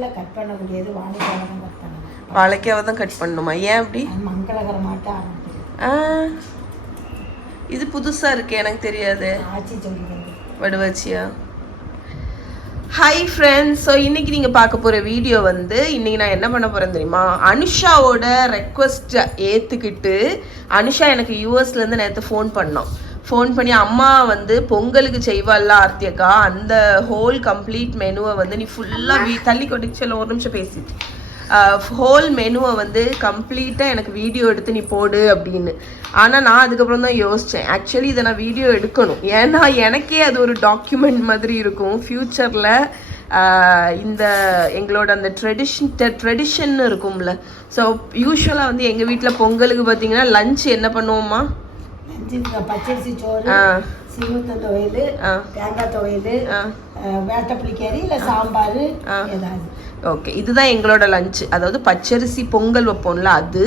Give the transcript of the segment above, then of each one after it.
முதல்ல கட் பண்ணக்கூடியது வாழைக்காவை தான் கட் பண்ணணும். வாழைக்காவை தான் கட் பண்ணணுமா? ஏன் அப்படி? மங்களகரமாட்ட ஆரம்பிக்குது. இது புதுசாக இருக்கு, எனக்கு தெரியாது. ஆச்சி சொல்லிடுறது வடுவாச்சியா? Hi friends. ஸோ இன்றைக்கி நீங்கள் பார்க்க போகிற வீடியோ வந்து இன்றைக்கி நான் என்ன பண்ண போகிறேன் தெரியுமா? அனுஷாவோட ரெக்வஸ்ட்டை ஏற்றுக்கிட்டு அனுஷா எனக்கு யூஎஸ்லேருந்து நேற்று ஃபோன் பண்ணி அம்மா வந்து பொங்கலுக்கு செய்வாள்ல ஆர்த்தியக்கா, அந்த ஹோல் கம்ப்ளீட் மெனுவை வந்து நீ ஃபுல்லாக தள்ளி கொட்டிச்சல ஒரு நிமிஷம் பேசிட்டு ஹோல் மெனுவை வந்து கம்ப்ளீட்டாக எனக்கு வீடியோ எடுத்து நீ போடு அப்படின்னு. ஆனால் நான் அதுக்கப்புறம் தான் யோசித்தேன், ஆக்சுவலி இதை நான் வீடியோ எடுக்கணும். ஏன்னா எனக்கே அது ஒரு டாக்குமெண்ட் மாதிரி இருக்கும் ஃப்யூச்சரில். இந்த எங்களோட அந்த ட்ரெடிஷன் இருக்கும்ல. ஸோ யூஸ்வலாக வந்து எங்கள் வீட்டில் பொங்கலுக்கு பார்த்தீங்கன்னா லஞ்ச் என்ன பண்ணுவோமா? பச்சரிசி சோறு, சீமத்த துவையல், தேங்காய் துவையல், வேட்டை புளிக்கறி இல்லை சாம்பார் ஏதாவது. ஓகே, இதுதான் எங்களோட லஞ்சு. அதாவது பச்சரிசி பொங்கல் வைப்போம்ல அது,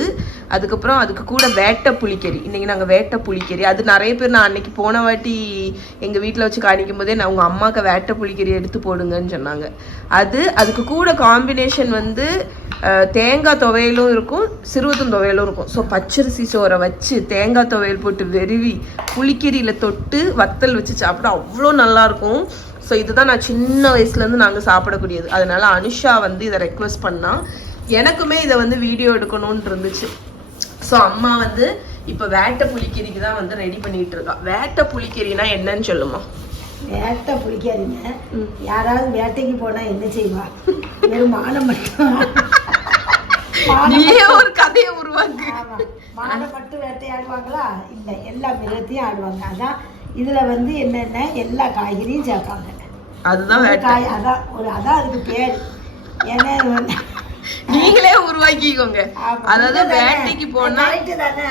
அதுக்கப்புறம் அதுக்கு கூட வேட்டை புளிக்கறி. இன்றைக்கி நாங்கள் வேட்டை புளிக்கறி, அது நிறைய பேர் நான் அன்றைக்கி போன வாட்டி எங்கள் வீட்டில் வச்சு காணிக்கும் போதே நான் உங்கள் அம்மாவுக்கு வேட்டை புளிக்கறி எடுத்து போடுங்கன்னு சொன்னாங்க. அதுக்கு கூட காம்பினேஷன் வந்து தேங்காய் துவையலும் இருக்கும், சிறுவத்தம் துவையலும் இருக்கும். ஸோ பச்சரிசி சோறை வச்சு தேங்காய் துவையல் போட்டு வெறுவி புளிக்கறியில் தொட்டு வத்தல் வச்சு சாப்பிட்டா அவ்வளோ நல்லாயிருக்கும். ஸோ இதுதான் நான் சின்ன வயசுலேருந்து நாங்கள் சாப்பிடக்கூடியது. அதனால அனுஷா வந்து இதை ரெக்வெஸ்ட் பண்ணால் எனக்குமே இதை வந்து வீடியோ எடுக்கணும்னு இருந்துச்சு. ஸோ அம்மா வந்து இப்போ வேட்டை புளிக்கறிக்கு தான் வந்து ரெடி பண்ணிகிட்டு இருக்கா. வேட்டை புளிக்கறினா என்னன்னு சொல்லுமா? வேட்டை புளிக்கறிங்க, யாராவது வேட்டைக்கு போனால் என்ன செய்வா? வெறும் மானம் மட்டும் ஒரு கதையை உருவாக்கு. மானம் மட்டும் வேட்டையாடுவாங்களா? இல்லை, எல்லா மிருகத்தையும் ஆடுவாங்க. அதான் இதில் வந்து என்னென்ன எல்லா காய்கறியும் சேர்ப்பாங்க. அதுதான் காய், அதான் அதுக்கு பேர். ஏன்னா நீங்களே உருவாக்கிக்கோங்க. அதாவது வேட்டைக்கு போனா தானே.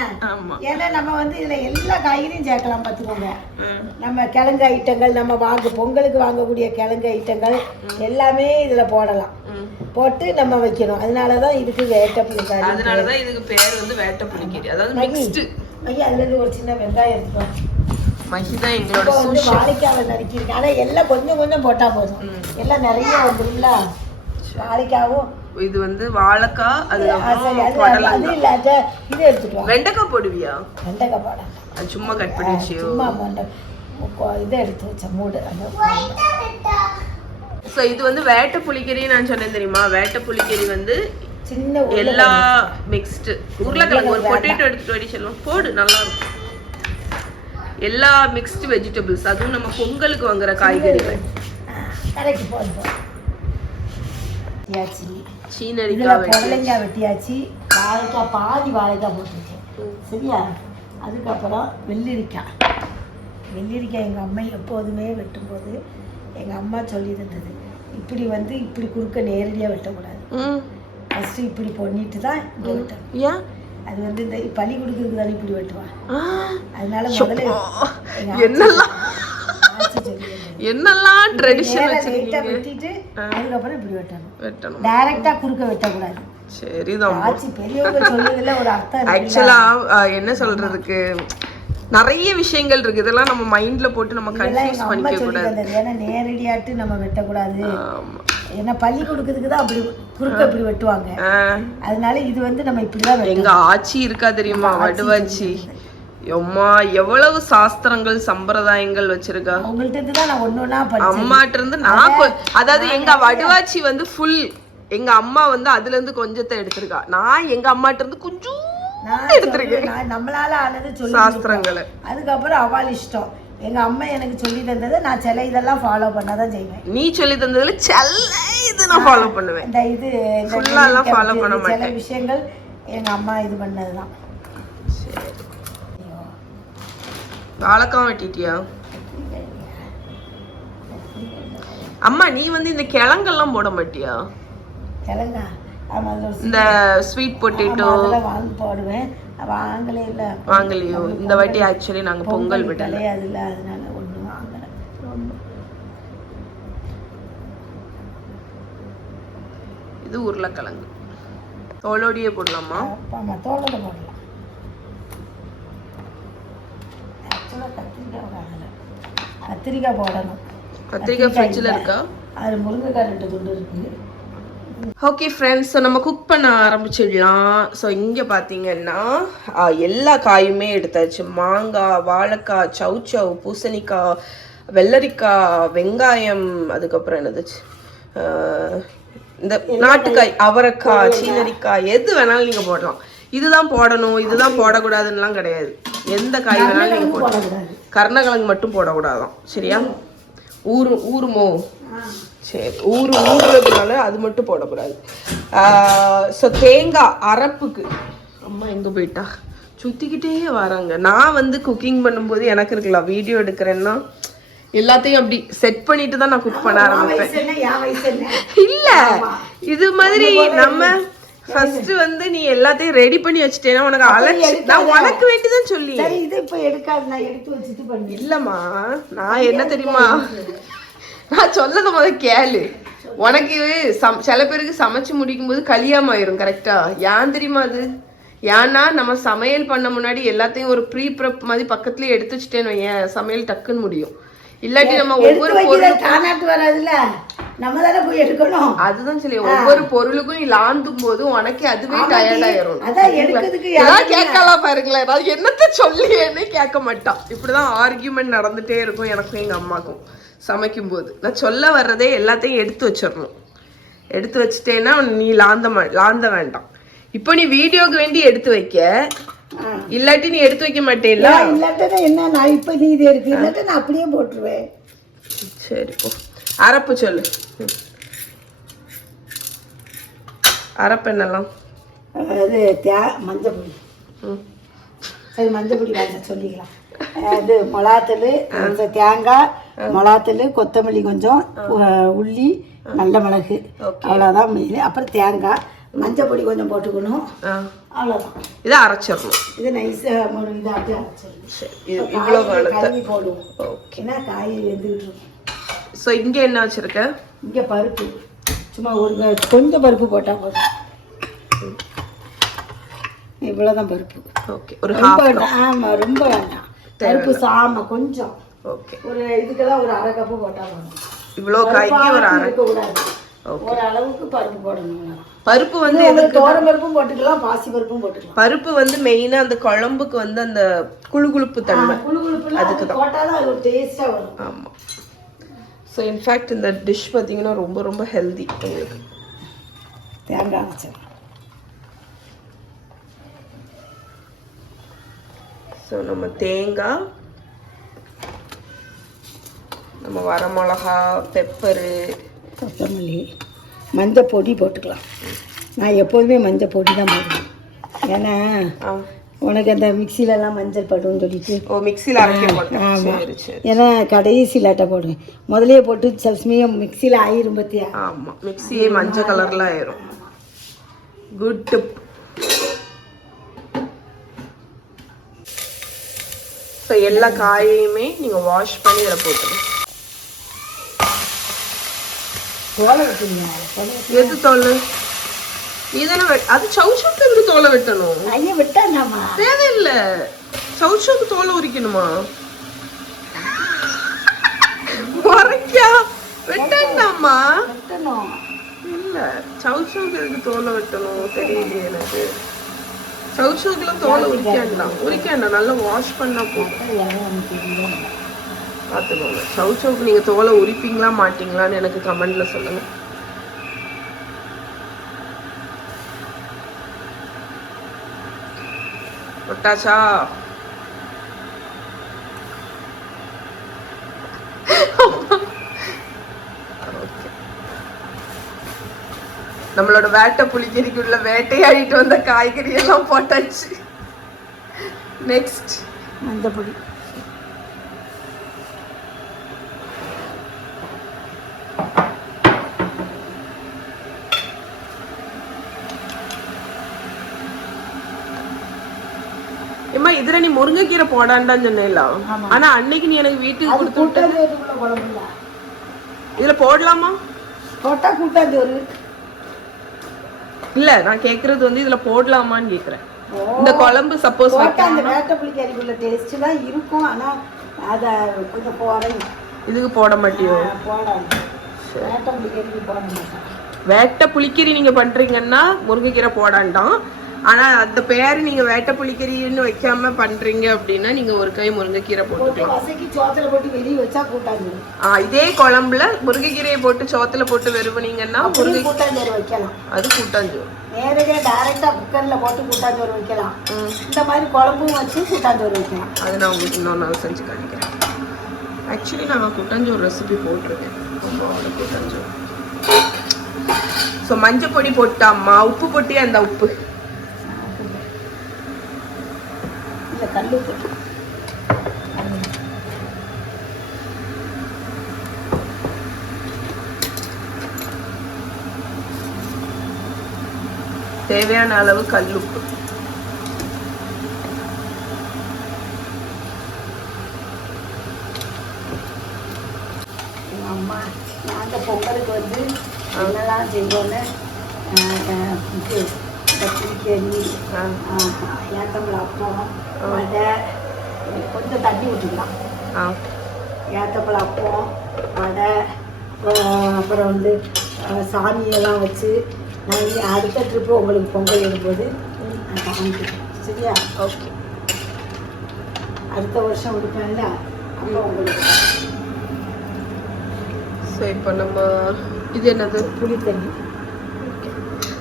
ஏன்னா நம்ம வந்து இதுல எல்லா காய்கறியும் சேர்க்கலாம் பார்த்துக்கோங்க. நம்ம கிழங்கு ஐட்டங்கள், நம்ம பொங்கலுக்கு வாங்கக்கூடிய கிழங்கு ஐட்டங்கள் எல்லாமே இதுல போடலாம், போட்டு நம்ம வைக்கணும். அதனாலதான் இதுக்கு வேட்டை புளிக்கறி. அதனாலதான் இதுக்கு பேர் வந்து வேட்டை புளிக்கறி. அதாவது மிக்ஸ்டு. ஐயா, அதுல இருந்து ஒரு சின்ன வெங்காயம் எடுத்துக்கோ. மகிதான் எங்களோட வாழைக்காவை நறுக்கிருக்கு. ஆனா எல்லாம் கொஞ்சம் கொஞ்சம் போட்டா போதும், எல்லாம் நிறைய வந்துரும்ல. வாழைக்காவும் இது வந்து வாழைக்காய், அது இது எடுத்துட்டு வா. வெண்டைக்காய் போடுவியா? வெண்டைக்காய் போட அது சும்மா கட் பண்ணி வச்சு சும்மா இதை எடுத்து வச்ச மூடு. ஸோ இது வந்து வேட்டை புளிக்கறி நான் சொன்னேன் தெரியுமா? வேட்டை புளிக்கறி வந்து சின்ன எல்லா மிக்ஸ்டு உருளைக்கிழங்கு, ஒரு பொட்டேட்டோ எடுத்துட்டு வடி சொல்லுவோம், போடு, நல்லா இருக்கும். எல்லா மிக்ஸ்டு வெஜிடபிள்ஸ், அதுவும் நம்ம பொங்கலுக்கு வாங்குற காய்கறிகள். கரெக்ட். போதும். சீனரிக்காய் புடலங்காய் வெட்டியாச்சு, வாழைக்காய் பாதி வாழைக்காய் போட்டுருக்கேன். சரியா? அதுக்கப்புறம் வெள்ளரிக்காய். எங்கள் அம்மா எப்போதுமே வெட்டும்போது எங்கள் அம்மா சொல்லியிருந்தது, இப்படி வந்து இப்படி குறுக்க நேரடியாக வெட்டக்கூடாது, ஃபஸ்ட்டு இப்படி பண்ணிட்டு தான் இங்கே வெட்டணும். ஏன்? அது வந்து இந்த பள்ளி கொடுக்குறதுக்கு தானே இப்படி வெட்டுவான். அதனால முதல்ல என்னெல்லாம் ட்ரெடிஷன் வெட்டிட்டு அதுக்கப்புறம் இப்படி வெட்டணும். டைரக்டா குறுக்க வெட்டக்கூடாது. சரிதான். ஆச்சி பெரியவங்க சொல்றதுல ஒரு அர்த்தம். ஆக்சுவலா என்ன சொல்றதுக்கு நிறைய விஷயங்கள் இருக்கு, இதெல்லாம் நம்ம மைண்ட்ல போட்டு நம்ம கன்ஃபியூஸ் பண்ணிக்க கூடாது. ஏன்னா நேரடியாட்டு நம்ம வெட்டக்கூடாது. ஏன்னா பள்ளி கொடுக்கறதுக்கு தான் அப்படி குறுக்க இப்படி வெட்டுவாங்க. அதனால இது வந்து நம்ம இப்படிதான். எங்க ஆச்சி இருக்கா தெரியுமா? வடுவாச்சி. அம்மா எவ்வளவு சாஸ்திரங்கள் சம்பிரதாயங்கள் வச்சிருக்கா. உங்கள்கிட்ட தான் நான் ஒன்னொன்னா படிச்சேன். அம்மாட்ட இருந்து நான் அதாவது எங்க வடுவாச்சி வந்து ஃபுல், எங்க அம்மா வந்து அதுல இருந்து கொஞ்சத்தை எடுத்திருக்கா. நான் எங்க அம்மாட்ட இருந்து கொஞ்சம் எடுத்திருக்கேன். நம்மளால ஆனது சொல்லி சாஸ்திரங்களை. அதுக்கப்புறம் அவள் இஷ்டம். எங்க அம்மா எனக்கு சொல்லி தந்ததை நான் சில இதெல்லாம் ஃபாலோ பண்ணாதான் செய்வேன். நீ சொல்லி தந்ததுல சில இது நான் ஃபாலோ பண்ணுவேன். இந்த இது ஃபுல்லா எல்லாம் ஃபாலோ பண்ண மாட்டேன். சில விஷயங்கள் எங்க அம்மா இது பண்ணதுதான். சரி, வாழைக்காய் வெட்டிட்டியா? அம்மா நீ வந்து இந்த கிழங்கெல்லாம் போட மாட்டியா? கிழங்கா? இந்த ஸ்வீட் பொட்டேட்டோ வாங்கி போடுவேன். வாங்கலே இல்லை. வாங்கலையோ? இந்த வாட்டி ஆக்சுவலி நாங்கள் பொங்கல் விட்டல, அதில் அதனால ஒன்றும் வாங்கலை. இது உருளைக்கிழங்கு தோலோடியே போடலாமா? ஆமாம், தோலோட போடலாம். ஆக்சுவலாக கத்திரிக்காய் வாங்கலை, கத்திரிக்காய் போடணும். கத்திரிக்காய் ஃப்ரிட்ஜில் இருக்கா? அது முருங்கைக்காய் 2 துண்டு இருக்குது. ஓகே ஃப்ரெண்ட்ஸ், ஸோ நம்ம குக் பண்ண ஆரம்பிச்சிடலாம். ஸோ இங்கே பார்த்தீங்கன்னா எல்லா காயுமே எடுத்தாச்சு. மாங்காய், வாழைக்காய், சௌச்சௌ, பூசணிக்காய், வெள்ளரிக்காய், வெங்காயம், அதுக்கப்புறம் என்னதுச்சு இந்த நாட்டுக்காய், அவரைக்காய், சீனரிக்காய், எது வேணாலும் நீங்கள் போடலாம். இதுதான் போடணும் இதுதான் போடக்கூடாதுன்னெலாம் கிடையாது. எந்த காய் வேணாலும் நீங்கள் போடலாம். கருணக்கிழங்கு மட்டும் போடக்கூடாதான். சரியா? ஊறுமோ? சரி, ஊறுறதுனால அது மட்டும் போடக்கூடாது. ஸோ தேங்காய் அரப்புக்கு அம்மா எங்கே போயிட்டா சுற்றிக்கிட்டே வராங்க. நான் வந்து குக்கிங் பண்ணும்போது எனக்கு இருக்கலாம், வீடியோ எடுக்கிறேன்னா எல்லாத்தையும் அப்படி செட் பண்ணிட்டு தான் நான் குக் பண்ண ஆரம்பிப்பேன். இல்ல இது மாதிரி நம்ம ஃபர்ஸ்ட் வந்து நீ எல்லாத்தையும் ரெடி பண்ணி வச்சுட்டேன்னா உனக்கு அலட்சி, நான் உனக்கு வேண்டிதான் சொல்லி இது இப்ப எடுக்காது, நான் எடுத்து வச்சுட்டு பண்ணி. இல்லம்மா, நான் என்ன தெரியுமா, நான் சொல்லத முதல்ல கேளு. உனக்கு சில பேருக்கு சமைச்சு முடிக்கும் போது கலியாமாயிரும். கரெக்டா? ஏன் தெரியுமா அது? ஏன்னா நம்ம சமையல் பண்ண முன்னாடி எல்லாத்தையும் ஒரு ப்ரீ ப்ரெப் மாதிரி பக்கத்துலயே எடுத்து வச்சுட்டேன்னு வையேன், சமையல் டக்குன்னு முடியும். இல்லாட்டி நம்ம ஒவ்வொரு பொருளுக்கும் வராதுல்ல, நம்ம தானே போய் எடுக்கணும். அதுதான் சொல்லி ஒவ்வொரு பொருளுக்கும் லாந்தும் போது உனக்கு அதுவே டயர்ட் ஆயிரும். கேட்கலாம் பாருங்களேன், நான் என்னத்த சொல்லியேன்னு கேட்க மாட்டான். இப்படிதான் ஆர்கியூமெண்ட் நடந்துட்டே இருக்கும் எனக்கும் எங்க அம்மாக்கும் சமைக்கும் போது. நான் சொல்ல வர்றதே எல்லாத்தையும் எடுத்து வச்சிடணும். எடுத்து வச்சுட்டேன்னா நீ லாந்த வேண்டாம். இப்போ நீ வீடியோக்கு வேண்டி எடுத்து வைக்க, இல்லாட்டி நீ எடுத்து வைக்க மாட்டேல்ல. இல்லாட்டா என்ன, நான் இப்ப நீ இது எடுத்து இல்லாட்டா நான் அப்படியே போட்டுருவேன். சரி போ. அரப்பு சொல்லு. அரப்பு என்னெல்லாம்? அது மஞ்சள் பொடி. சரி, மஞ்சள் பொடி வேண்டாம் சொல்லிக்கலாம். அது மிளகாத்தூள், தேங்காய், மிளகாத்தூள், கொத்தமல்லி கொஞ்சம், உள்ளி, நல்ல மிளகு, அவ்வளோதான் மெயின். அப்புறம் தேங்காய், மஞ்சள் பொடி கொஞ்சம் போட்டுக்கணும், அவ்வளோதான். இதை அரைச்சிடணும். இது நைஸாக இதாட்டி அரைச்சிடணும். இவ்வளோ கழுவி போடுவோம். ஓகேன்னா காய் வெந்துக்கிட்டு இருக்கும். ஸோ இங்கே என்ன வச்சுருக்க? இங்கே பருப்பு சும்மா ஒரு கொஞ்சம் பருப்பு போட்டால் போதும். இவ்வளோதான் பருப்பு. ஓகே, ஒரு ஆமாம், ரொம்ப வேண்டாம் பருப்பு. சாம கொஞ்சம். ஓகே, ஒரு இதுக்கெல்லாம் ஒரு அரை கப்பு போட்டால் போதும். இவ்வளோ காய்க்கு ஒரு அரை கூடாது, ஒரு அளவுக்கு பருப்பு போடணும். பருப்பு வந்து தோரம் பருப்பும் போட்டுக்கலாம், பாசி பருப்பும் போட்டுக்கலாம். பருப்பு வந்து மெயினா அந்த குழம்புக்கு வந்து அந்த குழுகுழுப்பு தன்மை, அதுக்கு தான் போட்டாதான் அது ஒரு டேஸ்டா வரும். ஆமா. ஸோ இன்ஃபேக்ட் இந்த டிஷ் பார்த்தீங்கன்னா ரொம்ப ரொம்ப ஹெல்தி உங்களுக்கு. தேங்காய் வச்சேன். ஸோ நம்ம தேங்காய், நம்ம வரமிளகா, பெப்பரு, கொத்தமல்லி, மஞ்சள் பொடி போட்டுக்கலாம். நான் எப்போதுமே மஞ்சள் பொடி தான் போடுவேன். ஏன்னா உனக்கு அந்த மிக்சிலெலாம் மஞ்சள் படுன்னு சொல்லிட்டு. ஓ, மிக்சியில் அரைக்க மாட்டேன். ஆமாம், ஏன்னா கடைசியிலாட்ட போடுவேன். முதலையே போட்டு சில சமயம் மிக்சியில் ஆயிரும் பற்றியா. ஆமாம், மிக்சியே மஞ்சள் கலரில் ஆயிரும். Good tip. ஸோ எல்லா காயையுமே நீங்கள் வாஷ் பண்ணி இதில் போட்டுருங்க. தோலை வெட்டுங்க. எது தோல்? இதெல்லாம் அது சௌச்சௌக்கு எதுக்கு தோலை வெட்டணும்? ஐயா வெட்டாண்டாமா, தேவையில்லை. சௌச்சௌக்கு தோலை உரிக்கணுமா? உரைக்கா வெட்டாண்டாமா? வெட்டணும். இல்லை, சௌச்சௌக்கு எதுக்கு தோலை வெட்டணும் தெரியலையே எனக்கு. சௌச்சௌக்குலாம் தோலை உரிக்காண்டாம், நல்லா வாஷ் பண்ணா போதும். பார்த்துக்கோங்க. சௌச்சௌக்கு நீங்கள் தோலை உரிப்பீங்களா மாட்டீங்களான்னு எனக்கு கமெண்ட்ல சொல்லுங்க. ஒட்டாச்சா? நம்மளோட வேட்டை புளிக்கறிக்குள்ள வேட்டையாடிட்டு வந்த காய்கறி எல்லாம் போட்டாச்சு. நெக்ஸ்ட் மஞ்சள் பொடி. ஏமா இதுல நீ முருங்கைக்கீரை போடாண்டான்னு சொன்னேலாம், ஆனா அன்னைக்கு நீ எனக்கு வீட்டுக்கு கொடுத்து இதுல போடலாமா? போட்டா கூட்டாது ஒரு இல்ல, நான் கேக்குறது வந்து இதுல போடலாமான்னு கேக்குறேன். இந்த குழம்பு சப்போஸ் போட்டா அந்த வேட்டை புளிக்கறிக்குள்ள டேஸ்ட் தான் இருக்கும், ஆனா அத கொஞ்சம் போடணும். இதுக்கு போட மாட்டியோ? போடாது, வேட்டை புளிக்கறிக்கு போட மாட்டேன். வேட்டை புளிக்கறி நீங்க பண்றீங்கன்னா முருங்கைக்கீரை போடாண்டாம். ஆனா அந்த பேரு நீங்க வேட்டை புளிக்கறின்னு வைக்காம பண்றீங்க அப்படின்னா நீங்க ஒரு கை முருங்கைக்கீரை போட்டுக்கலாம். இதே குழம்புல முருங்கைக்கீரையை போட்டு சோத்துல போட்டு வெறுவனீங்கன்னா கூட்டாஞ்சோறு வைக்கலாம். அது கூட்டாஞ்சோறு. நேரடியா டைரக்டா குக்கர்ல போட்டு கூட்டாஞ்சோறு வைக்கலாம். இந்த மாதிரி குழம்பும் வச்சு கூட்டாஞ்சோறு வைக்கலாம். அது நான் உங்களுக்கு இன்னொரு நாள் செஞ்சு காணிக்கிறேன். ஆக்சுவலி நான் கூட்டாஞ்சோறு ரெசிபி போட்டிருக்கேன். கூட்டாஞ்சோறு. ஸோ மஞ்சள் பொடி போட்டாம்மா, உப்பு போட்டியா? அந்த உப்பு இல்லை, கல்லுப்பு. தேவையான அளவு கல்லுப்பு. எங்கள் அம்மா நாங்கள் பொங்கலுக்கு வந்து என்னெல்லாம் செய்வோன்னு இது புளிக்கறி, ஏத்தம்பழம் அப்பம், வடை, கொஞ்சம் தண்ணி ஊற்றிக்கலாம். ஏத்தம்பழம் அப்பம், வடை, அப்புறம் வந்து சாமியெல்லாம் வச்சு நான் அடுத்த ட்ரிப்பு உங்களுக்கு பொங்கல் எடுக்கும்போது நான் காமிக்கிறேன். சரியா? ஓகே. அடுத்த வருஷம் எடுப்பேன்ல, அப்போ உங்களுக்கு. ஸோ இப்போ நம்ம இது என்னது? புளி தண்ணி.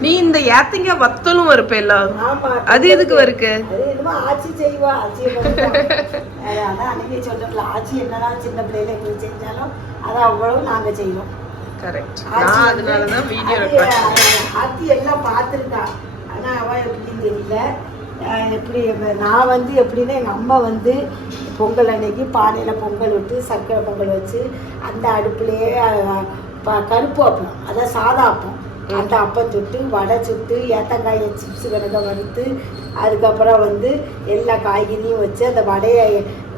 நீ இந்த ஏத்தங்க வத்தலும் வருப்பேல, அது எதுக்கு வருக்கு? அது என்னமோ ஆச்சி செய்வா, ஆச்சி அதான் அன்னைக்கே சொல்றோம்ல, ஆச்சி என்னதான் சின்ன பிள்ளையில எங்களுக்கு செஞ்சாலும் அதை அவ்வளவு நாங்க செய்வோம். கரெக்ட். நான் அதனால தான் வீடியோ ரெக்கார்ட். ஆச்சி எல்லாம் பார்த்துருக்கா, ஆனா அவ எப்படின்னு தெரியல. எப்படி நான் வந்து எப்படின்னா, எங்கள் அம்மா வந்து பொங்கல் அன்னைக்கு பானையில் பொங்கல் விட்டு சர்க்கரை பொங்கல் வச்சு அந்த அடுப்புலேயே கருப்பு அப்பம், அதான் சாதா அப்பம், அந்த அப்பம் சுட்டு வடை சுட்டு ஏத்தங்காயை சிப்ஸு கணக்க வறுத்து அதுக்கப்புறம் வந்து எல்லா காய்கறியும் வச்சு அந்த வடையை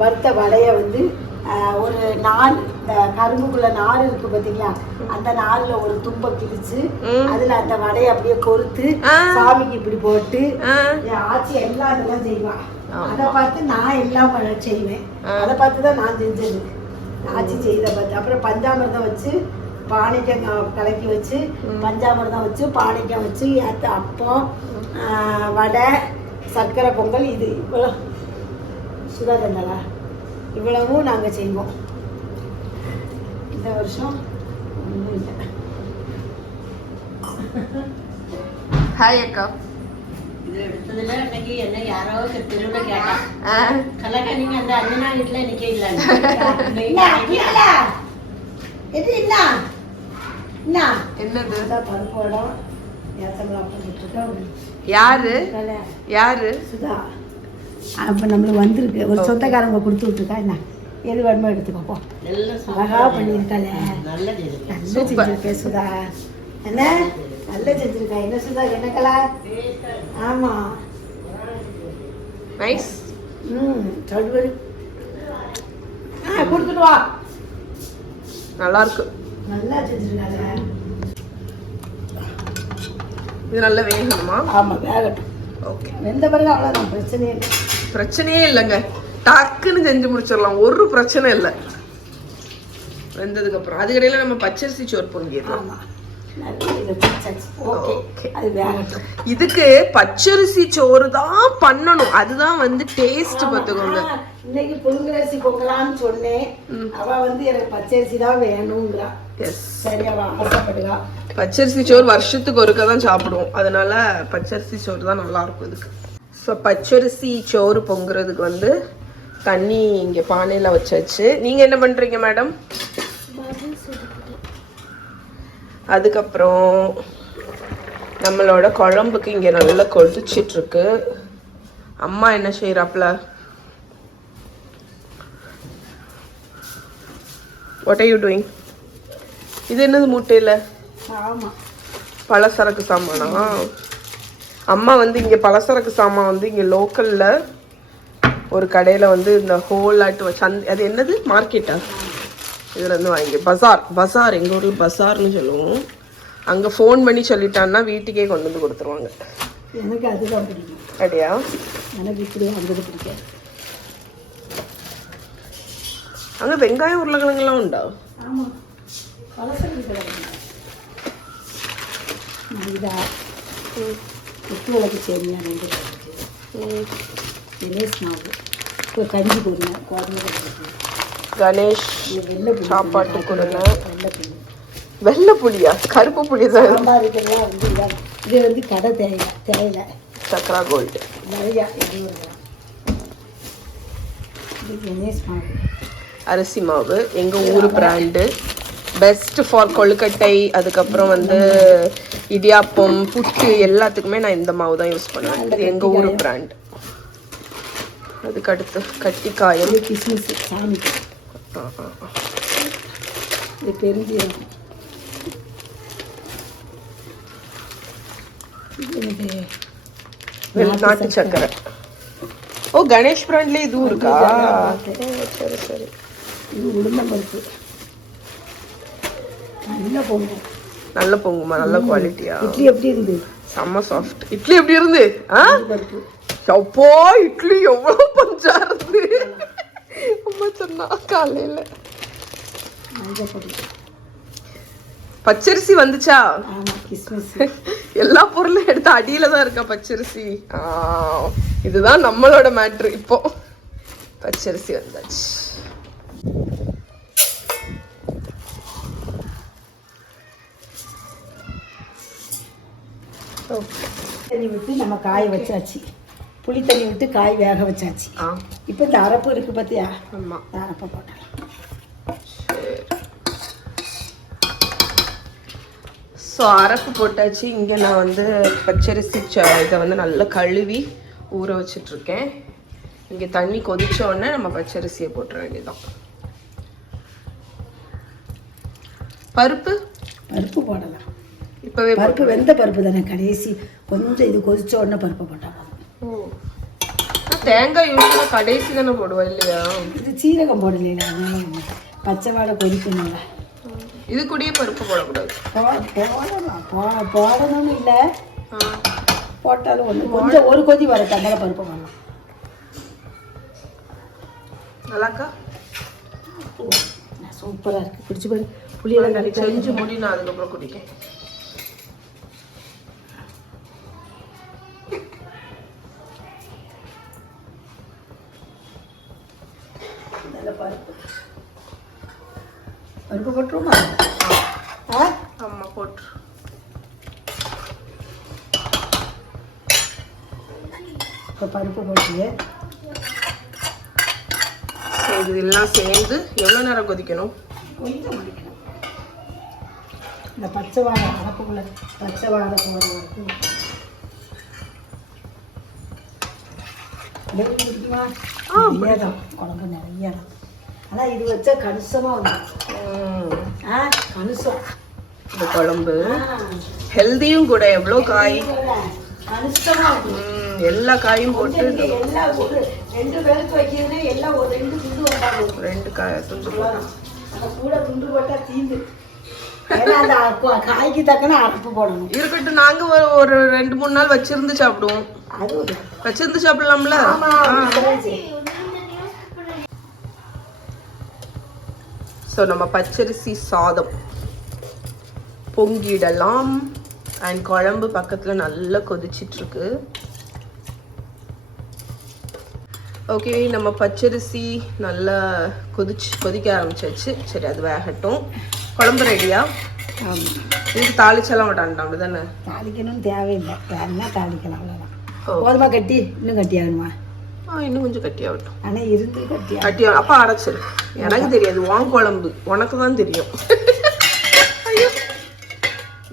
வறுத்த வடையை வந்து ஒரு நாள் இந்த கரும்புக்குள்ள நார் இருக்கு பார்த்தீங்களா, அந்த நாரில் ஒரு தும்பை கிழிச்சு அதில் அந்த வடையை அப்படியே பொறுத்து சாமிக்கு இப்படி போட்டு ஆச்சி எல்லாம் இதெல்லாம் செய்வான். அதை பார்த்து நான் எல்லாம் செய்வேன். அதை பார்த்து தான் நான் செஞ்சது, ஆச்சி செய்த பார்த்து. அப்புறம் பஞ்சாமிர்தம் வச்சு பானைக்காய் கலக்கி வச்சு பஞ்சாமிர்தம் வச்சு பானைக்காய் வச்சு ஏற்ற அப்பம், வடை, சர்க்கரை பொங்கல், இது இவ்வளோ சுதா தண்டலா இவ்வளவும் நாங்கள் செய்வோம். இந்த வருஷம் ஒன்றும் இல்லை. ஹாய் அக்கா. இது எடுத்ததுல அன்னைக்கு என்ன யாரோ திருவிழா கேட்டா, கலக்கா நீங்க அந்த அண்ணனா வீட்டுல நிக்க இல்ல என்னது? பருப்போடம் ஏத்தம்பழம் அப்பம். யாரு யாரு? சுதா. அப்போ நம்மளுக்கு வந்திருக்கு, ஒரு சொந்தக்காரங்க கொடுத்து விட்டுருக்கா. என்ன எது வேணுமோ எடுத்துக்கோ. அழகா பண்ணியிருக்காளே, நல்லா செஞ்சிருக்கேன் சுதா. என்ன நல்லா செஞ்சிருக்கா. என்ன சுதா, என்ன கலர்? ஆமா, நைஸ். சொல்வது கொடுத்துட்டு வா. நல்லா இருக்கு, நல்லா செஞ்சிருக்காங்க. இது நல்லா வேகணுமா? ஆமா, வேகட்டும். ஓகே, வெந்த பிறகு அவ்வளோதான், பிரச்சனையே இல்லை. பிரச்சனையே இல்லைங்க, டக்குன்னு செஞ்சு முடிச்சிடலாம், ஒரு பிரச்சனை இல்லை. வெந்ததுக்கு அப்புறம் அதுக்கடையில நம்ம பச்சரிசி சோறு பொங்கிடலாம். இதுக்கு பச்சரிசி சோறு தான் பண்ணணும், அதுதான் வந்து டேஸ்ட் பார்த்துக்கோங்க. இன்னைக்கு புழுங்கரிசி பொங்கலான்னு சொன்னேன், அவ வந்து எனக்கு பச்சரிசி தான் வேணுங்கிறா. சரி, அவ ஆசைப்படுவா. பச்சரிசி சோறு வருஷத்துக்கு ஒருக்கா தான் சாப்பிடுவோம், அதனால பச்சரிசி சோறு தான் நல்லா இருக்கும் இதுக்கு. ஸோ பச்சரிசி சோறு பொங்குறதுக்கு வந்து தண்ணி இங்கே பானையில் வச்சாச்சு. நீங்கள் என்ன பண்ணுறீங்க மேடம்? அதுக்கப்புறம் நம்மளோட குழம்புக்கு இங்கே நல்லா கொதிச்சிட்ருக்கு. அம்மா என்ன செய்கிறாப்புல? What are you doing? இது என்னது மூட்டையில்? ஆமாம், பலசரக்கு சாமானா? அம்மா வந்து இங்கே பலசரக்கு சாமான் வந்து இங்கே லோக்கலில் ஒரு கடையில் வந்து இந்த ஹோல் ஆட்டு சந்தை, அது என்னது மார்க்கெட்டா, இதில் வந்து வாங்கி பசார் எங்கள் ஊரில் பசார்னு சொல்லுவோம். அங்கே ஃபோன் பண்ணி சொல்லிட்டான்னா வீட்டுக்கே கொண்டு வந்து கொடுத்துருவாங்க. எனக்கு அதுதான் பிடிக்கும். அப்படியா? எனக்கு இப்படியே அந்த பிடிக்காது. அங்கே வெங்காயம் உருளைக்கிழங்குலாம் உண்டா? ஆமாம், பலசரக்கு கடை. மைதா, உப்பு விளக்கு சேமியா 2 கணேஷ் மாவு, இப்போ கஞ்சி போடுங்க, கோதுமை கஞ்சி, கணேஷ் வெள்ளை சாப்பாட்டு குருணை, வெள்ளைப்புளி, வெள்ளை புளியா, கருப்பு புளி தான். சாம்பாருக்கெல்லாம் வந்து இது வந்து கடை தேயிலை சக்ரா கோல்டு நிறையா 200 கிராம். இது கணேஷ் மாவு, அரிசி மாவு, எங்கள் ஊர் பிராண்டு, பெஸ்ட் ஃபார் கொழுக்கட்டை, அதுக்கப்புறம் வந்து இடியாப்பம், புட்டு எல்லாத்துக்குமே நான் இந்த மாவு தான் யூஸ் பண்ணுவேன். இது எங்கள் ஊர் பிராண்ட். அதுக்கு அடுத்து கட்டிக்காயம், இது கிஸ்மிஸ் சாமிக்கு, இது பெருஞ்சீரகம், இது நாட்டு சக்கரை. ஓ, கணேஷ் பிராண்ட்லேயே இதுவும் இருக்கா? சரி சரி. இது உளுந்தம்பருப்பு, நல்ல பொங்குமா, நல்ல குவாலிட்டியா? இட்லி எப்படி இருந்து? செம்ம சாஃப்ட். இட்லி எப்படி இருந்து? பருப்பு, அப்போ இட்லி எவ்வளவு பஞ்சா இருந்து அம்மா சொன்னா காலையில. பச்சரிசி வந்துச்சா? எல்லா பொருளும் எடுத்து அடியில தான் இருக்கா பச்சரிசி. இதுதான் நம்மளோட மேட்ரு. இப்போ பச்சரிசி வந்தாச்சு. தண்ணி விட்டு நம்ம காய வச்சாச்சு, புளி தண்ணி விட்டு காய் வேக வச்சாச்சு. இப்போ இந்த அரப்பு இருக்கு பார்த்தியா? ஆமாம், அரப்பை போட்டலாம். ஸோ அரப்பு போட்டாச்சு. இங்கே நான் வந்து பச்சரிசி இதை வந்து நல்லா கழுவி ஊற வச்சிட்ருக்கேன். இங்கே தண்ணி கொதிச்ச உடனே நம்ம பச்சரிசியை போட்டுற வேண்டியதான். பருப்பு போடலாம் இப்போவே. பருப்பு வெந்த பருப்பு தானே, கடைசி கொஞ்சம் இது கொதிச்ச உடனே பருப்பு போட்டாங்க. ஓ, தேங்காய் யூஸ் கடைசி தானே போடுவோம் இல்லையா? இது சீரகம் போடலையா, பச்சை வாடை கொதிக்கணும்ல. இது கூடயே பருப்பு போடக்கூடாது. போடணும்னு இல்லை, போட்டாலும் ஒன்று கொஞ்சம் ஒரு கொதி வர தந்தால பருப்பு போடலாம். நல்லாக்கா? சூப்பராக இருக்குது, பிடிச்சி போய் புளியெல்லாம் செஞ்சு முடி, நான் அதுக்கப்புறம் குடிக்கேன். பருப்பு போட்டுருமா? ஆமாம், போட்டு. இப்போ பருப்பு போட்டு இதெல்லாம் சேர்ந்து எவ்வளோ நேரம் கொதிக்கணும்? கொஞ்சம் கொதிக்கணும். இந்த பச்சை வாடை அரப்புக்குள்ள பச்சை வாடை போகிற வரைக்கும். நிறைய தான் குழம்பு, நிறைய தான். ஆனால் இது வச்சா கணிசமாக வந்துடும். கணிசம் இந்த குழம்பு ஹெல்தியும் கூட. எவ்வளோ காய், கணிசமாக எல்லா காயும் போட்டு எல்லாம் ஒரு 2 பேருக்கு வைக்கிறதுனா எல்லாம் ஒரு 2 துண்டு வந்தாலும் 2 காய் துண்டு போடலாம். அந்த கூட துண்டு போட்டால் தீந்து. ஏன்னா அந்த காய்க்கு தக்கன அரப்பு போடணும். இருக்கட்டும், நாங்கள் ஒரு 2-3 நாள் வச்சிருந்து சாப்பிடுவோம். அது வச்சிருந்து சாப்பிடலாம்ல. ஸோ நம்ம பச்சரிசி சாதம் பொங்கிடலாம். அண்ட் குழம்பு பக்கத்தில் நல்லா கொதிச்சிட்ருக்கு. ஓகே, நம்ம பச்சரிசி நல்லா கொதிக்க ஆரம்பிச்சாச்சு. சரி, அது வேகட்டும். குழம்பு ரெடியா? ஆமாம். இதுக்கு தாளிச்செல்லாம் மாட்டான்டா, அப்படி தானே? தாளிக்கணும்னு தேவையில்லை, வேணா தாளிக்கலாம், அவ்வளோதான். போதுமா? கட்டி இன்னும் கட்டியாகணுமா? இன்னும் கொஞ்சம் கட்டியாகட்டும். ஆனால் இருந்து கட்டியா அப்போ அரைச்சிரு. எனக்கு தெரியாது, உன் குழம்பு உனக்கு தான் தெரியும். ஐயோ,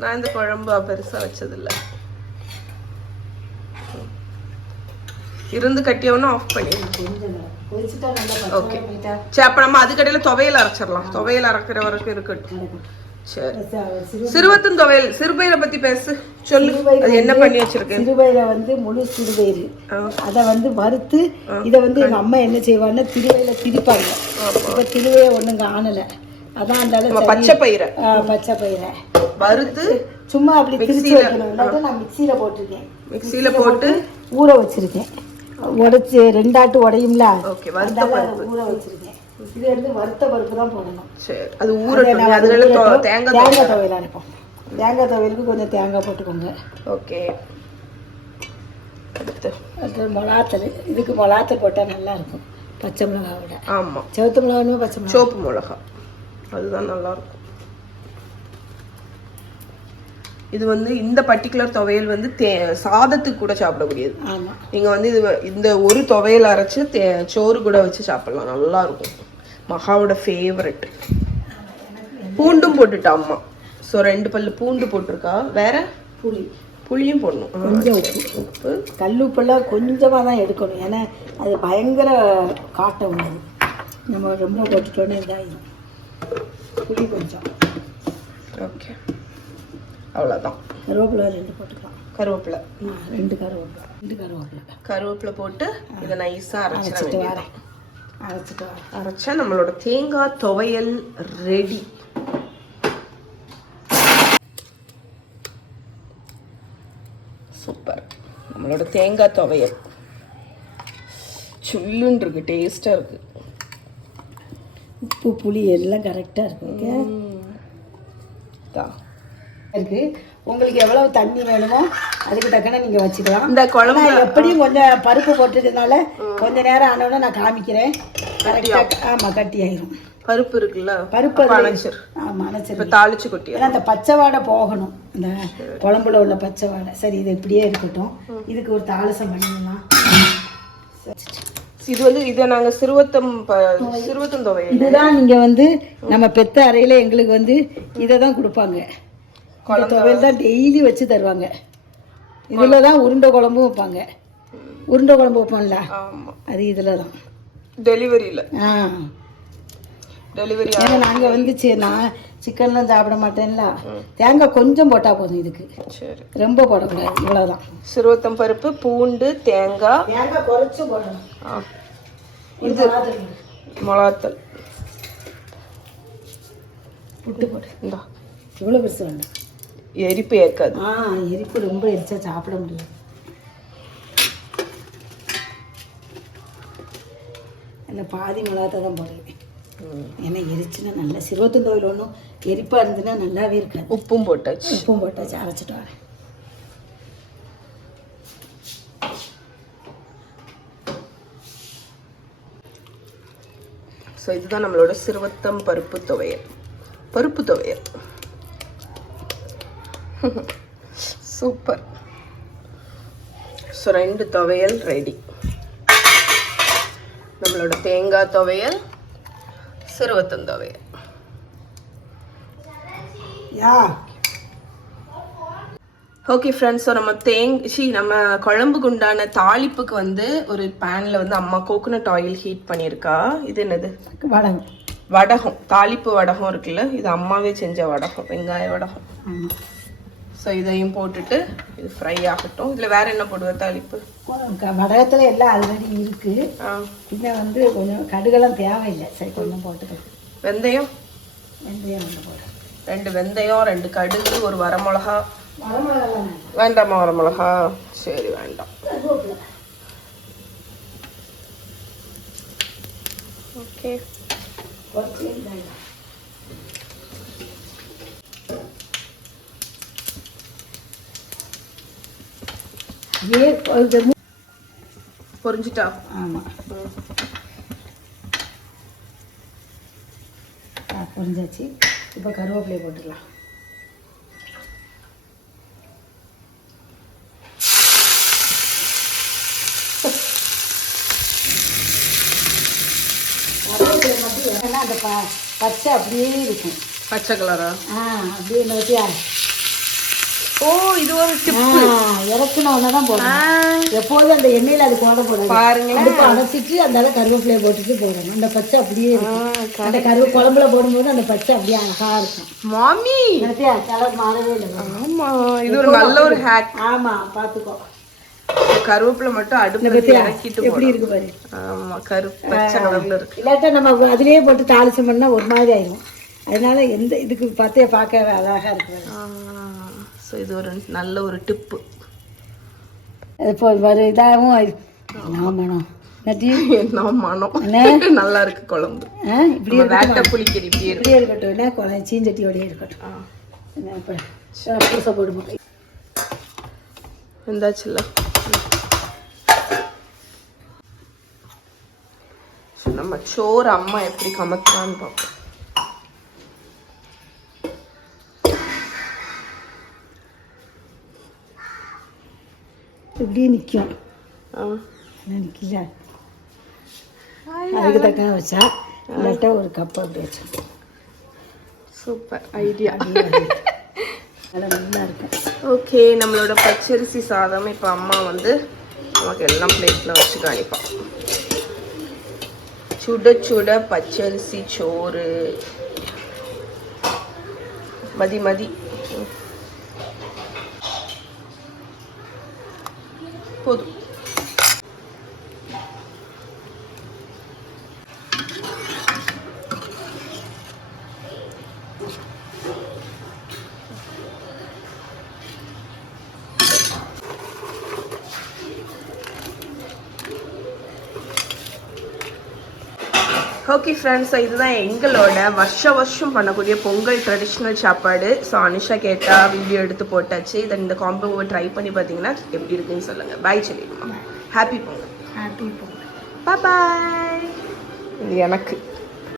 நான் இந்த குழம்பு பெருசாக வச்சதில்லை. இருந்து கட்டியவனா ஆஃப் பண்ணிடுங்க. ஓகே, சரி. அப்போ நம்ம அதுக்கடையில் துவையல் அரைச்சிடலாம். துவையல் அரைக்கிற வரைக்கும் இருக்கட்டும். சரி, சிறுவத்தின் துவையல். சிறுபயிரை பற்றி பேசு, சொல்லு. அது என்ன பண்ணி வச்சிருக்கேன்? சிறுபயிரை வந்து முழு சிறுபயிறு, அதை வந்து வறுத்து, இதை வந்து எங்கள் அம்மா என்ன செய்வாங்கன்னா திருவையில திரிப்பாங்க. இப்போ திருவையை ஒன்றும் காணலை, அதான் அந்த பச்சை பயிரை வறுத்து சும்மா அப்படி திரிச்சு வைக்கணும். இல்லாட்டி நான் மிக்சியில் போட்டிருக்கேன். மிக்சியில் போட்டு ஊற வச்சிருக்கேன். உடைச்சி 2 ஆட்டு உடையும்ல, ஊற வச்சிருக்கேன். இது வந்து வறுத்த பருப்பு தான் போடணும். சரி, அது ஊறட்டும். அதுல தேங்காய் துவையல் அரைப்போம். தேங்காய் துவையலுக்கு கொஞ்சம் தேங்காய் போட்டுக்கோங்க. ஓகே. அடுத்து மிளகாத்தல். இதுக்கு மிளகாத்தல் போட்டால் நல்லாயிருக்கும் பச்சை மிளகாவோட. ஆமாம், சிவத்து மிளகானோ பச்சை மிளகா? சோப்பு மிளகா, அதுதான் நல்லாயிருக்கும். இது வந்து இந்த பர்டிகுலர் துவையல் வந்து சாதத்துக்கு கூட சாப்பிடக்கூடியது. ஆமாம். நீங்கள் வந்து இந்த ஒரு துவையல் அரைச்சி சோறு கூட வச்சு சாப்பிட்லாம், நல்லாயிருக்கும். மகாவோட ஃபேவரட். பூண்டும் போட்டுட்டா அம்மா. ஸோ 2 பல்லு பூண்டு போட்டிருக்கா. வேற புளியும் போடணும். கொஞ்சம் உப்பு. கல் உப்பெல்லாம் கொஞ்சமாக தான் எடுக்கணும், ஏன்னா அது பயங்கர காட்ட உள்ளது. நம்ம ரொம்ப போட்டுட்டோன்னே இதாகிடும். புளி கொஞ்சம். ஓகே, அவ்வளோதான். கருவேப்பிலை 2 போட்டுக்கலாம். கருவேப்பிலை 2 கருவேப்பிலை. கருவேப்பிலை போட்டு இதை நைஸாக அரைச்சிட்டு வரேன். அரைச்சா நம்மளோட தேங்காய் துவையல் ரெடி. சூப்பர். நம்மளோட தேங்காய் துவையல் சுல்லுன்னு இருக்கு, டேஸ்டாக இருக்கு. உப்பு புளி எல்லாம் கரெக்டாக இருக்கு. இருக்கு. உங்களுக்கு எவ்வளவு தண்ணி வேணுமோ அதுக்கு தக்கன நீங்க வச்சுக்கலாம். இந்த குழம்பு எப்படியும் கொஞ்சம் பருப்பு போட்டதுனால கொஞ்ச நேரம் ஆனோட நான் காமிக்கிறேன். ஆமாம், கட்டி ஆயிரும். பருப்பு இருக்குல்ல, பருப்பு அணைச்சிரு. ஆமாம், அணைச்சிரு. இப்போ தாளிச்சு கொட்டி, ஏன்னா அந்த பச்சை வாடை போகணும், இந்த குழம்புல உள்ள பச்சை வாடை. சரி, இது இப்படியே இருக்கட்டும். இதுக்கு ஒரு தாளசம் பண்ணிடலாம். இது வந்து இதை நாங்கள் சிறுவத்தம் துவையல். இதுதான் நீங்கள் வந்து நம்ம பெத்த அறையில் எங்களுக்கு வந்து இதை தான் கொடுப்பாங்க. இந்த துவையல் தான் டெய்லி வச்சு தருவாங்க. இதில் தான் உருண்டை குழம்பும் வைப்பாங்க. உருண்டை குழம்பு வைப்போம்ல, அது இதில் தான் டெலிவரியில். டெலிவரி. ஏன்னா நாங்கள் வந்து நான் சிக்கன்லாம் சாப்பிட மாட்டேன்ல, தேங்காய் கொஞ்சம் போட்டால் போதும் இதுக்கு. சரி, ரொம்ப போடக்கூடாது, இவ்வளோதான். சிறுவத்தம் பருப்பு, பூண்டு, தேங்காய் குறைச்சி போடணும். இது மிளகாத்தல் புட்டு போட்டு. இந்தா, இவ்வளோ பெருசு வேண்டாம், எரிப்பு ஏற்காது. எரிப்பு ரொம்ப எரிச்சா சாப்பிட முடியாது. இல்லை, பாதி மிளகாத்தை தான் போடுவேன். ஏன்னா எரிச்சுன்னா நல்லா சிறுவத்தம் துவையல் ஒன்றும் எரிப்பாக இருந்துன்னா நல்லாவே இருக்காது. உப்பும் போட்டாச்சு. அரைச்சிட்டு வரேன். ஸோ இதுதான் நம்மளோட சிறுவத்தம் பருப்பு துவையல். சூப்பர். ஸோ 2 துவையல் ரெடி. நம்மளோட தேங்காய் துவையல், சிறுவத்தம் துவையல். ஓகே ஃப்ரெண்ட்ஸ், ஸோ நம்ம குழம்புக்கு உண்டான தாளிப்புக்கு வந்து ஒரு பேனில் வந்து அம்மா கோகோனட் ஆயில் ஹீட் பண்ணியிருக்கா. இது என்னது? வடகம். தாளிப்பு வடகம் இருக்குல்ல, இது அம்மாவே செஞ்ச வடகம், வெங்காய வடகம். ஸோ இதையும் போட்டுட்டு இது ஃப்ரை ஆகட்டும். இதில் வேற என்ன போடுவேன் தாளிப்பு? வடகத்தில் எல்லாம் ஆல்ரெடி இருக்கு. இன்னும் வந்து கொஞ்சம் கடுகெல்லாம் தேவையில்லை. சரி, கொஞ்சம் போட்டுக்கலாம். வெந்தயம் ஒன்று போடு. 2 வெந்தயம், 2 கடுகு, ஒரு வரமிளகா. வேண்டாமா வரமிளகா? சரி, வேண்டாம். ஓகே, பொரிஞ்சிட்டா? ஆமாம், பொரிஞ்சாச்சு. இப்போ கருவேப்பிலையை போட்டுக்கலாம். கருவேப்பிலை மட்டும் ஏன்னா அந்த பச்சை அப்படியே இருக்கும். பச்சை கலரா? அப்படியே நோட்டியா. ஓ, இது ஒரு டிப்பு. இறக்குன உடனே தான் போடணும். எப்போதும் அந்த எண்ணெயில் அது போட போடாது. பாருங்களேன், அடுப்பு அணைச்சிட்டு அந்த கருவேப்பிலையை போட்டுட்டு போடணும். அந்த பச்சை அப்படியே இருக்கும். அந்த குழம்புல போடும்போது அந்த பச்சை அப்படியே அழகா இருக்கும். மாமி, கலர் மாறவே இல்லை. ஆமா, இது ஒரு நல்ல ஒரு ஹேக். ஆமா, பாத்துக்கோ. கருவேப்பிலை மட்டும் அடுப்புல இறக்கிட்டு எப்படி இருக்கு பாரு. ஆமா, பச்சை கலர்ல இருக்கு. இல்லாட்டா நம்ம அதிலேயே போட்டு தாளிச்சம் பண்ணா ஒரு மாதிரி ஆயிடும். அதனால எந்த இதுக்கு பார்க்க அழகா இருக்கு. ஸோ இது ஒரு நல்ல ஒரு டிப்பு. இப்போ ஒரு இதாகவும் மனம் நல்லா இருக்கு குழம்பு. இப்படி வேட்டை புளிக்கறி இப்படியே இருக்கட்டும். என்ன சீஞ்சட்டியோடய இருக்கட்டும். பூசை போடுவோம். இருந்தாச்சுல்ல. நம்ம சோறு அம்மா எப்படி கமத்துறான்னு பார்ப்போம். இப்படியே நிற்கும். நிற்கல அதுக்கு தக்க வச்சா இல்லாட்டா ஒரு கப் அப்படி வச்சா. Super idea. நல்லா இருக்கும். ஓகே, நம்மளோட பச்சரிசி சாதம் இப்போ அம்மா வந்து நமக்கு எல்லாம் பிளேட்டில் வச்சு காணிப்பான். சுட சுட பச்சரிசி சோறு. மதி மதி போதும். ஓகே ஃப்ரெண்ட்ஸ், இதுதான் எங்களோட வருஷம் பண்ணக்கூடிய பொங்கல் ட்ரெடிஷ்னல் சாப்பாடு. ஸோ அனுஷா கேட்டா வீடியோ எடுத்து போட்டாச்சு. இதை இந்த காம்போவை ட்ரை பண்ணி பார்த்தீங்கன்னா எப்படி இருக்குன்னு சொல்லுங்கள். பாய் சொல்லிடுமா. ஹாப்பி பொங்கல். ஹாப்பி பொங்கல். பாய். இது எனக்கு